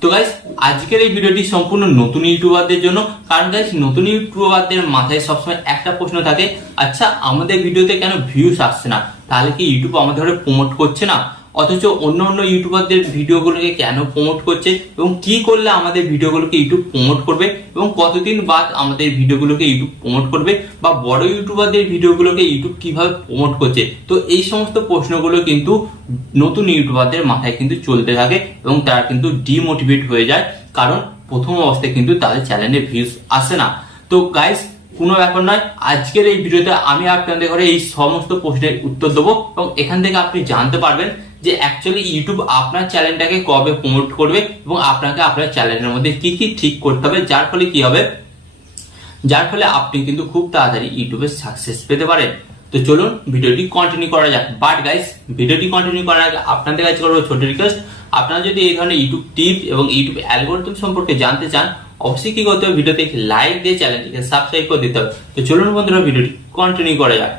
তো গাইস আজকের এই ভিডিওটি সম্পূর্ণ নতুন ইউটিউবারদের জন্য। কারণ গাইস নতুন ইউটিউবারদের মাথায় সবসময় একটা প্রশ্ন থাকে, আচ্ছা আমাদের ভিডিওতে কেন ভিউজ আসছে না, তাহলে কি ইউটিউব আমাদের প্রমোট করছে না, অথচ অন্য অন্য ইউটিউবারদের ভিডিওগুলোকে কেন প্রমোট করছে এবং কি করলে আমাদের ভিডিওগুলোকে ইউটিউব প্রমোট করবে এবং কতদিন বাদ আমাদের ভিডিওগুলোকে ইউটিউব প্রমোট করবে, বা বড় ইউটিউবারদের ভিডিওগুলোকে ইউটিউব কিভাবে প্রমোট করছে। তো এই সমস্ত প্রশ্নগুলো কিন্তু নতুন ইউটিউবারদের মাথায় কিন্তু চলতে থাকে এবং তারা কিন্তু ডিমোটিভেট হয়ে যায়, কারণ প্রথম অবস্থায় কিন্তু তাদের চ্যানেলে ভিউজ আসে না। তো গাইস কোনো ব্যাপার নয়, আজকের এই ভিডিওতে আমি আপনাদের ঘরে এই সমস্ত প্রশ্নের উত্তর দেবো এবং এখান থেকে আপনি জানতে পারবেন যে অ্যাকচুয়ালি ইউটিউব আপনার চ্যানেলটাকে কবে প্রমোট করবে এবং আপনাকে আপনার চ্যানেলের মধ্যে কি কি ঠিক করতে হবে, যার ফলে কি হবে, যার ফলে আপনি কিন্তু খুব তাড়াতাড়ি ইউটিউবে সাকসেস পেতে পারেন। তো চলুন ভিডিওটি কন্টিনিউ করা যাক। বাট গাইস ভিডিওটি কন্টিনিউ করার আগে আপনাদের কাছে করবো ছোট রিকোয়েস্ট, আপনারা যদি এই ধরনের ইউটিউব টিপ এবং ইউটিউব অ্যালগরিদম সম্পর্কে জানতে চান, অবশ্যই কি করতে হবে, ভিডিওতে একটি লাইক দিয়ে চ্যানেলটিকে সাবস্ক্রাইব করে দিতে হবে। তো চলুন বন্ধুরা ভিডিওটি কন্টিনিউ করা যাক।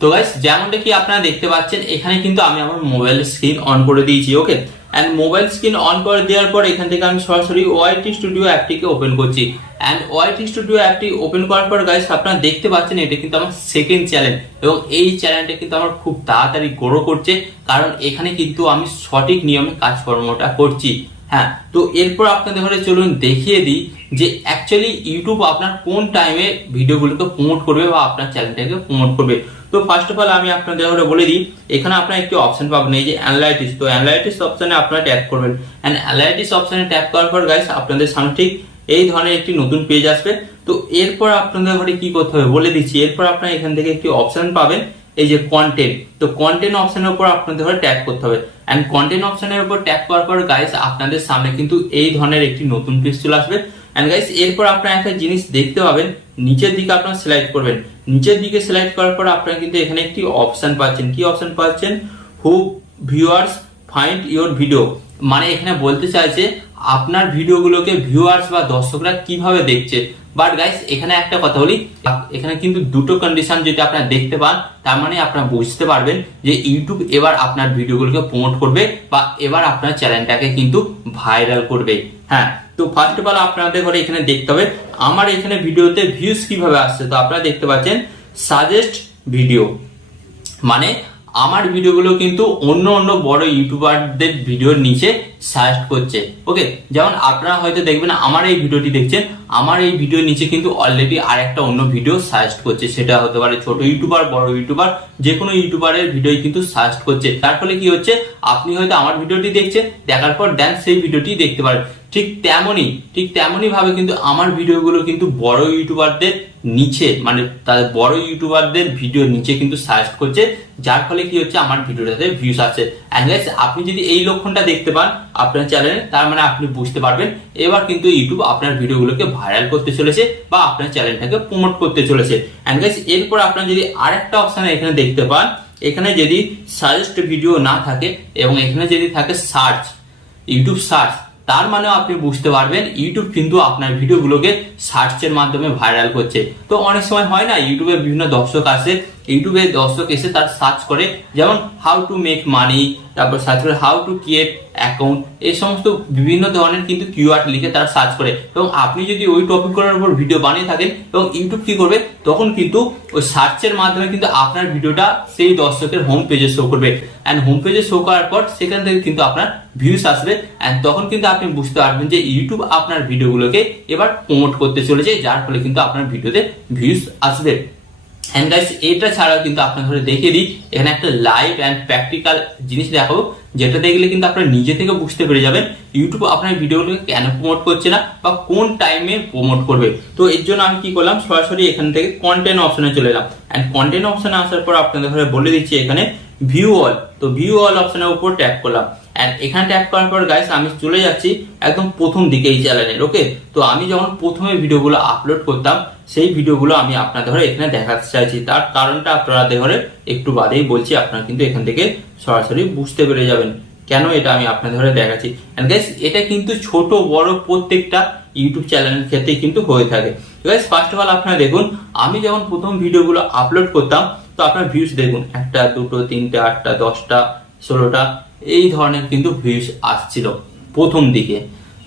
তো গাইস যেমনটা কি আপনারা দেখতে পাচ্ছেন, এখানে কিন্তু আমি আমার মোবাইল স্ক্রিন অন করে দিয়েছি। ওকে, এন্ড মোবাইল স্ক্রিন অন করে দেওয়ার পর এখান থেকে আমি সরাসরি ওয়াইটি স্টুডিও অ্যাপটিকে ওপেন করছি। এন্ড ওয়াইটি স্টুডিও অ্যাপটি ওপেন করার পর গাইস আপনারা দেখতে পাচ্ছেন এটা কিন্তু আমার সেকেন্ড চ্যানেল এবং এই চ্যানেলটা কিন্তু আমার খুব তাড়াতাড়ি গ্রো করছে, কারণ এখানে কিন্তু আমি সঠিক নিয়মে কাজকর্মটা করছি। হ্যাঁ, তো এরপর আপনাদের ঘরে চলুন দেখিয়ে দিই যে অ্যাকচুয়ালি ইউটিউব আপনার কোন টাইমে ভিডিওগুলোকে প্রমোট করবে বা আপনার চ্যানেলটাকে প্রমোট করবে। তো ফার্স্ট অফ অল আমি আপনাদের ঘরে বলে দিই, এখানে আপনারা একটি অপশন পাবেন, এই যে অ্যানালাইটিক্স। তো অ্যানালাইটিক্স অপশনে আপনারা ট্যাপ করবেন এন্ড অ্যানালাইটিক্স অপশনে ট্যাপ করার পর গাইস আপনাদের সামনে ঠিক এই ধরনের একটি নতুন পেজ আসবে। তো এরপর আপনাদের ঘরে কি করতে হবে বলে দিচ্ছি। এরপর আপনারা এখান থেকে একটি অপশন পাবেন, এই যে কন্টেন্ট। তো কন্টেন্ট অপশনের উপর আপনাদের ঘরে ট্যাপ করতে হবে এন্ড কন্টেন্ট অপশনের উপর ট্যাপ করার পর গাইস আপনাদের সামনে কিন্তু এই ধরনের একটি নতুন পেজ চলে আসবে। এন্ড গাইস এরপর আপনারা একটা জিনিস দেখতে পাবেন, নিচের দিকে আপনারা সিলেক্ট করবেন। নিচের দিকে সিলেক্ট করার পর আপনারা কিন্তু এখানে একটি অপশন পাচ্ছেন। কি অপশন পাচ্ছেন? হু ভিউয়ার্স ফাইন্ড ইওর ভিডিও। মানে এখানে বলতে চাইছে আপনার ভিডিওগুলোকে ভিউয়ার্স বা দর্শকরা কিভাবে দেখছে। বাট গাইস এখানে একটা কথা বলি, এখানে কিন্তু দুটো কন্ডিশন যদি আপনারা দেখতে পান, তার মানে আপনারা বুঝতে পারবেন যে ইউটিউব এবার আপনার ভিডিওগুলোকে প্রমোট করবে বা এবার আপনার চ্যানেলটাকে কিন্তু ভাইরাল করবে। হ্যাঁ, তো ফার্স্ট অফ অল আপনাদের ঘরে এখানে দেখতে হবে আমার এখানে ভিডিওতে ভিউজ কিভাবে আসছে। তো আপনারা দেখতে পাচ্ছেন সাজেস্ট ভিডিও, মানে আমার ভিডিওগুলো কিন্তু অন্য অন্য বড় ইউটিউবারদের ভিডিওর নিচে সাজেস্ট করছে। ওকে, যেমন আপনারা হয়তো দেখবেন আমার এই ভিডিওটি দেখছেন, আমার এই ভিডিওর নিচে কিন্তু অলরেডি আরেকটা অন্য ভিডিও সাজেস্ট করছে। সেটা হতে পারে ছোট ইউটিউবার, বড় ইউটিউবার, যে কোনো ইউটিউবারের ভিডিও কিন্তু সাজেস্ট করছে। তার ফলে কি হচ্ছে, আপনি হয়তো আমার ভিডিওটি দেখছেন, দেখার পর দেন সেই ভিডিওটি দেখতে পারেন। ঠিক তেমনই ভাবে কিন্তু আমার ভিডিওগুলো কিন্তু বড় ইউটিউবারদের নিচে, মানে তাদের বড় ইউটিউবারদের ভিডিও নিচে কিন্তু সাজেস্ট করছে, যার ফলে কি হচ্ছে আমার ভিডিওটাতে ভিউজ আসছে। এন্ড গাইস আপনি যদি এই লক্ষণটা দেখতে পান আপনার চ্যানেলে, তার মানে আপনি বুঝতে পারবেন এবার কিন্তু ইউটিউব আপনার ভিডিওগুলোকে ভাইরাল করতে চলেছে বা আপনার চ্যানেলটাকে প্রমোট করতে চলেছে। এন্ড গাইস এরপর আপনারা যদি আরেকটা অপশন এখানে দেখতে পান, এখানে যদি সাজেস্ট ভিডিও না থাকে এবং এখানে যদি থাকে সার্চ, ইউটিউব সার্চ, তার মানে আপনি বুঝতে পারবেন ইউটিউব কিন্তু আপনার ভিডিওগুলোকে সার্চের মাধ্যমে ভাইরাল করছে। তো অনেক সময় হয় না, ইউটিউবে বিভিন্ন দর্শক আসে, ইউটিউবে দর্শক এসে তার সার্চ করে, যেমন হাউ টু মেক মানি, তারপর সার্চ করে হাউ টু ক্রিয়েট অ্যাকাউন্ট, এই সমস্ত বিভিন্ন ধরনের কিন্তু কিওয়ার্ড লিখে তারা সার্চ করে। এবং আপনি যদি ওই টপিকগুলোর উপর ভিডিও বানিয়ে থাকেন, এবং ইউটিউব কি করবে, তখন কিন্তু ওই সার্চের মাধ্যমে কিন্তু আপনার ভিডিওটা সেই দর্শকের হোম পেজে শো করবে। এন্ড হোম পেজে শো করার পর সেখান থেকে কিন্তু আপনার ভিউজ আসবে। এন্ড তখন কিন্তু আপনি বুঝতে পারবেন যে ইউটিউব আপনার ভিডিওগুলোকে এবার প্রমোট করতে চলেছে, যার ফলে কিন্তু আপনার ভিডিওতে ভিউজ আসবে। এন্ড গাইস এটা ছাড়াও কিন্তু আপনার ধরে দেখিয়ে দিই, এখানে একটা লাইভ এন্ড প্র্যাকটিক্যাল জিনিস দেখাবো, যেটা দেখলে কিন্তু আপনারা নিজে থেকে বুঝতে পেরে যাবেন ইউটিউব আপনার ভিডিওগুলোকে কেন প্রমোট করছে না বা কোন টাইমে প্রমোট করবে। তো এর জন্য আমি কি করলাম, সরাসরি এখান থেকে কন্টেন্ট অপশনে চলে এলাম। এন্ড কন্টেন্ট অপশনে আসার পর আপনাদের ঘরে বলে দিচ্ছি এখানে ভিউ অল। তো ভিউ অল অপশনের উপর ট্যাপ করলাম এন্ড এখানে ট্যাপ করার পর গাইস আমি চলে যাচ্ছি একদম প্রথম দিকে এই চ্যানেলের। ওকে, তো আমি যখন প্রথমে ভিডিওগুলো আপলোড করতাম সেই ভিডিওগুলো আমি আপনাদের ঘরে এখানে দেখাতে চাইছি। তার কারণটা আপনাদের ঘরে একটু বাদেই বলছি, আপনারা কিন্তু এখান থেকে সরাসরি বুঝতে পেরে যাবেন কেন এটা আমি আপনাদের ঘরে দেখাচ্ছি। এন্ড গাইস এটা কিন্তু ছোট বড় প্রত্যেকটা ইউটিউব চ্যানেলের ক্ষেত্রে কিন্তু হয়ে থাকে। গাইস ফার্স্ট অফ অল আপনারা দেখুন, আমি যখন প্রথম ভিডিওগুলো আপলোড করতাম, তো আপনার ভিউজ দেখুন 1টা 2টো 3টে 8টা 10টা 16টা এই ধরনের কিন্তু ভিউজ আসছিল প্রথম দিকে।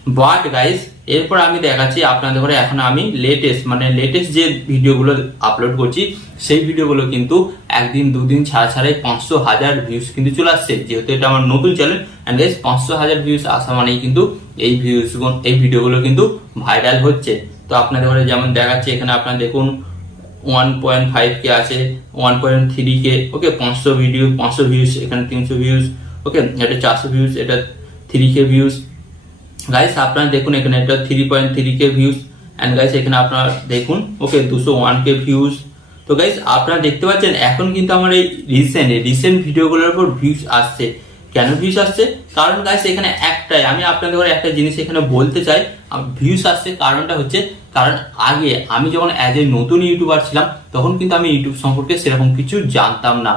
বাট গাইস এরপর আমি দেখাচ্ছি আপনাদের ঘরে এখন আমি লেটেস্ট যে ভিডিওগুলো আপলোড করছি সেই ভিডিওগুলো কিন্তু একদিন দুদিন ছাড়াই 500,000 ভিউজ কিন্তু চলে আসছে, যেহেতু এটা আমার নতুন চ্যানেল। এন্ড গাইস 500,000 ভিউজ আসা মানেই কিন্তু এই ভিডিওগুলো কিন্তু ভাইরাল হচ্ছে। তো আপনাদের ঘরে যেমন দেখাচ্ছে এখানে আপনারা দেখুন 1.5K আছে, 1.3K, ওকে 500 ভিউজ, এখানে 300 ভিউজ, ওকে এটা 400 ভিউজ, এটা 3K ভিউজ। গাইস আপনারা দেখুন এখানে এটা 3.3K ভিউজ। এন্ড গাইস এখানে আপনারা দেখুন ওকে 201K ভিউজ। তো গাইস আপনারা দেখতে পাচ্ছেন এখন কিন্তু আমার এই রিসেন্ট ভিডিওগুলোর উপর ভিউজ আসছে। কেন ভিউজ আসছে? কারণ গাইস এখানে একটাই, আমি আপনাদের একটা জিনিস এখানে বলতে চাই, ভিউজ আসছে কারণটা হচ্ছে কারণ আগে আমি যখন অ্যাজ এ নতুন ইউটিউবার ছিলাম তখন কিন্তু আমি ইউটিউব সম্পর্কে সেরকম কিছু জানতাম না।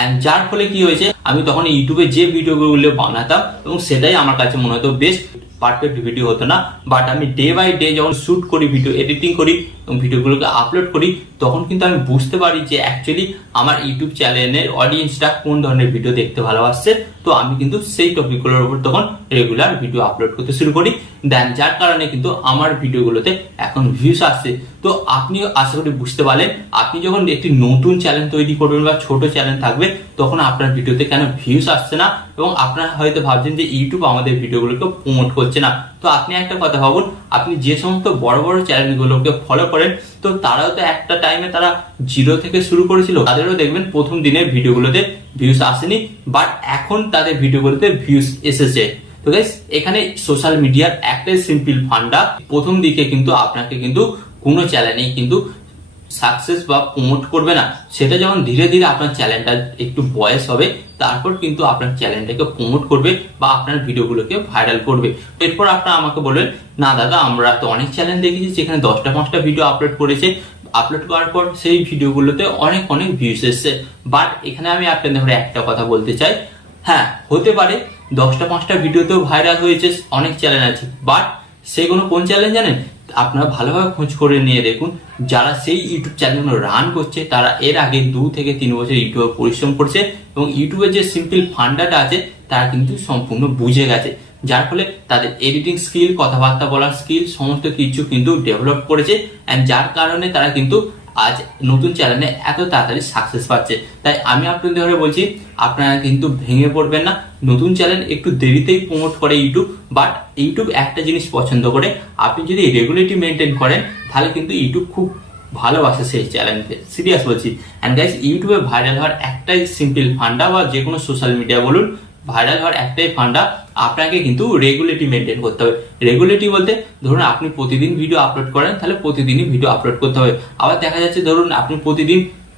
এন্ড যার ফলে কি হয়েছে আমি তখন ইউটিউবে যে ভিডিওগুলো বানাতাম এবং সেটাই আমার কাছে মনে হতো বেস্ট পারফেক্ট ভিডিও হতো না। বাট আমি ডে বাই ডে যখন শুট করি, ভিডিও এডিটিং করি এবং ভিডিওগুলোকে আপলোড করি তখন কিন্তু আমি বুঝতে পারি যে অ্যাকচুয়ালি আমার ইউটিউব চ্যানেলের অডিয়েন্সটা কোন ধরনের ভিডিও দেখতে ভালোবাসছে। তো আমি কিন্তু সেই টপিকগুলোর উপর তখন রেগুলার ভিডিও আপলোড করতে শুরু করি। দেন যার কারণে কিন্তু আমার ভিডিওগুলোতে এখন ভিউজ আসছে। তো আপনিও আশা করি বুঝতে পারলেন, আপনি যখন একটি নতুন চ্যানেল তৈরি করবেন বা ছোট চ্যানেল থাকবে তখন আপনার ভিডিওতে কেন ভিউজ আসছে না, এবং আপনারা হয়তো ভাবছেন যে ইউটিউব আমাদের ভিডিওগুলোকে প্রমোট করছে না। তো আপনি একটা কথা ভাবুন, আপনি যে সমস্ত বড় বড় চ্যানেলগুলোকে ফলো করেন তো তারাও তো একটা টাইমে তারা 0 থেকে শুরু করেছিল, তাদেরও দেখবেন প্রথম দিনের ভিডিওগুলোতে ভিউজ আসেনি, বাট এখন তাদের ভিডিওগুলোতে ভিউজ এসেছে। তো গাইস এখানে সোশ্যাল মিডিয়ার একটাই সিম্পল ফান্ডা, প্রথম দিকে কিন্তু আপনাকে কিন্তু কোনো চ্যানেলেই কিন্তু সাকসেস বা প্রমোট করবে না, সেটা যখন ধীরে ধীরে আপনার চ্যানেলটা একটু বয়স হবে তারপর কিন্তু আপনার চ্যানেলটাকে প্রমোট করবে বা আপনার ভিডিওগুলোকে ভাইরাল করবে। এরপর আপনারা আমাকে বলবেন না দাদা আমরা তো অনেক চ্যানেল দেখেছি যেখানে 10টা ভিডিও আপলোড করেছে, আপলোড করার পর সেই ভিডিওগুলোতে অনেক ভিউজ এসছে। বাট এখানে আমি আপনাদের একটা কথা বলতে চাই, হ্যাঁ হতে পারে 10টা ভিডিওতেও ভাইরাল হয়েছে, অনেক চ্যানেল আছে, বাট সেগুলো কোন চ্যানেল জানেন? আপনারা ভালোভাবে খোঁজ করে নিয়ে দেখুন, যারা সেই ইউটিউব চ্যানেলগুলো রান করছে তারা এর আগে 2 থেকে 3 বছর ইউটিউবে পরিশ্রম করছে এবং ইউটিউবের যে সিম্পল ফান্ডাটা আছে তারা কিন্তু সম্পূর্ণ বুঝে গেছে, যার ফলে তাদের এডিটিং স্কিল, কথাবার্তা বলার স্কিল সমস্ত কিছু কিন্তু ডেভেলপ করেছে। এন্ড যার কারণে তারা কিন্তু আজ নতুন চ্যানেলে এত তাড়াতাড়ি সাকসেস পাচ্ছে। তাই আমি আপনাদের বলছি আপনারা কিন্তু ভেঙে পড়বেন না, নতুন চ্যানেল একটু দেরিতেই প্রমোট করে ইউটিউব, বাট ইউটিউব একটা জিনিস পছন্দ করে, আপনি যদি রেগুলারিটি মেনটেন করেন তাহলে কিন্তু ইউটিউব খুব ভালোবাসে সেই চ্যানেলকে, সিরিয়াস বলছি। অ্যান্ড গাইস ইউটিউবে ভাইরাল হওয়ার একটাই সিম্পল ফান্ডা, বা যে কোনো সোশ্যাল মিডিয়া বলুন ভাইরাল হওয়ার একটাই ফান্ডা, আপনাকে কিন্তু রেগুলারিটি মেনটেন করতে হবে। রেগুলারিটি বলতে ধরুন আপনি প্রতিদিন ভিডিও আপলোড করেন তাহলে প্রতিদিনই ভিডিও আপলোড করতে হবে। আবার দেখা যাচ্ছে ধরুন আপনি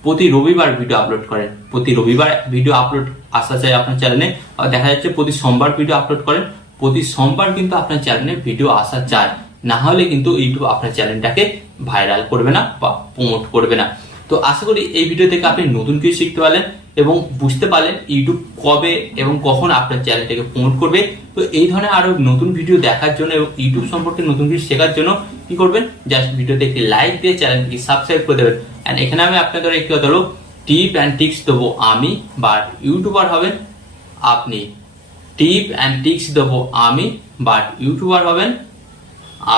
প্রতি রবিবার ভিডিও আপলোড করেন, প্রতি রবিবার ভিডিও আপলোড আসা চাই আপনার চ্যানেলে। আবার দেখা যাচ্ছে প্রতি সোমবার ভিডিও আপলোড করেন, প্রতি সোমবার কিন্তু আপনার চ্যানেলে ভিডিও আসা চায়, না হলে কিন্তু ইউটিউব আপনার চ্যানেলটাকে ভাইরাল করবে না বা প্রমোট করবে না। তো আশা করি এই ভিডিও থেকে আপনি নতুন কিছু শিখতে পারলেন এবং বুঝতে পারলেন ইউটিউব কবে এবং কখন আপনার চ্যানেলটাকে প্রমোট করবে। তো এই ধরনের আরো নতুন ভিডিও দেখার জন্য এবং ইউটিউব সম্পর্কে নতুন কিছু শেখার জন্য কি করবেন, জাস্ট ভিডিওতে একটি লাইক দিয়ে চ্যানেলটি সাবস্ক্রাইব করে দেবেন। এন্ড এখানে আমি আপনাদের একটি কথা বলবো, টিপ অ্যান্ড টিক্স দেবো আমি, বাট ইউটিউবার হবেন আপনি। টিপ অ্যান্ড টিক্স দেবো আমি, বাট ইউটিউবার হবেন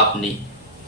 আপনি।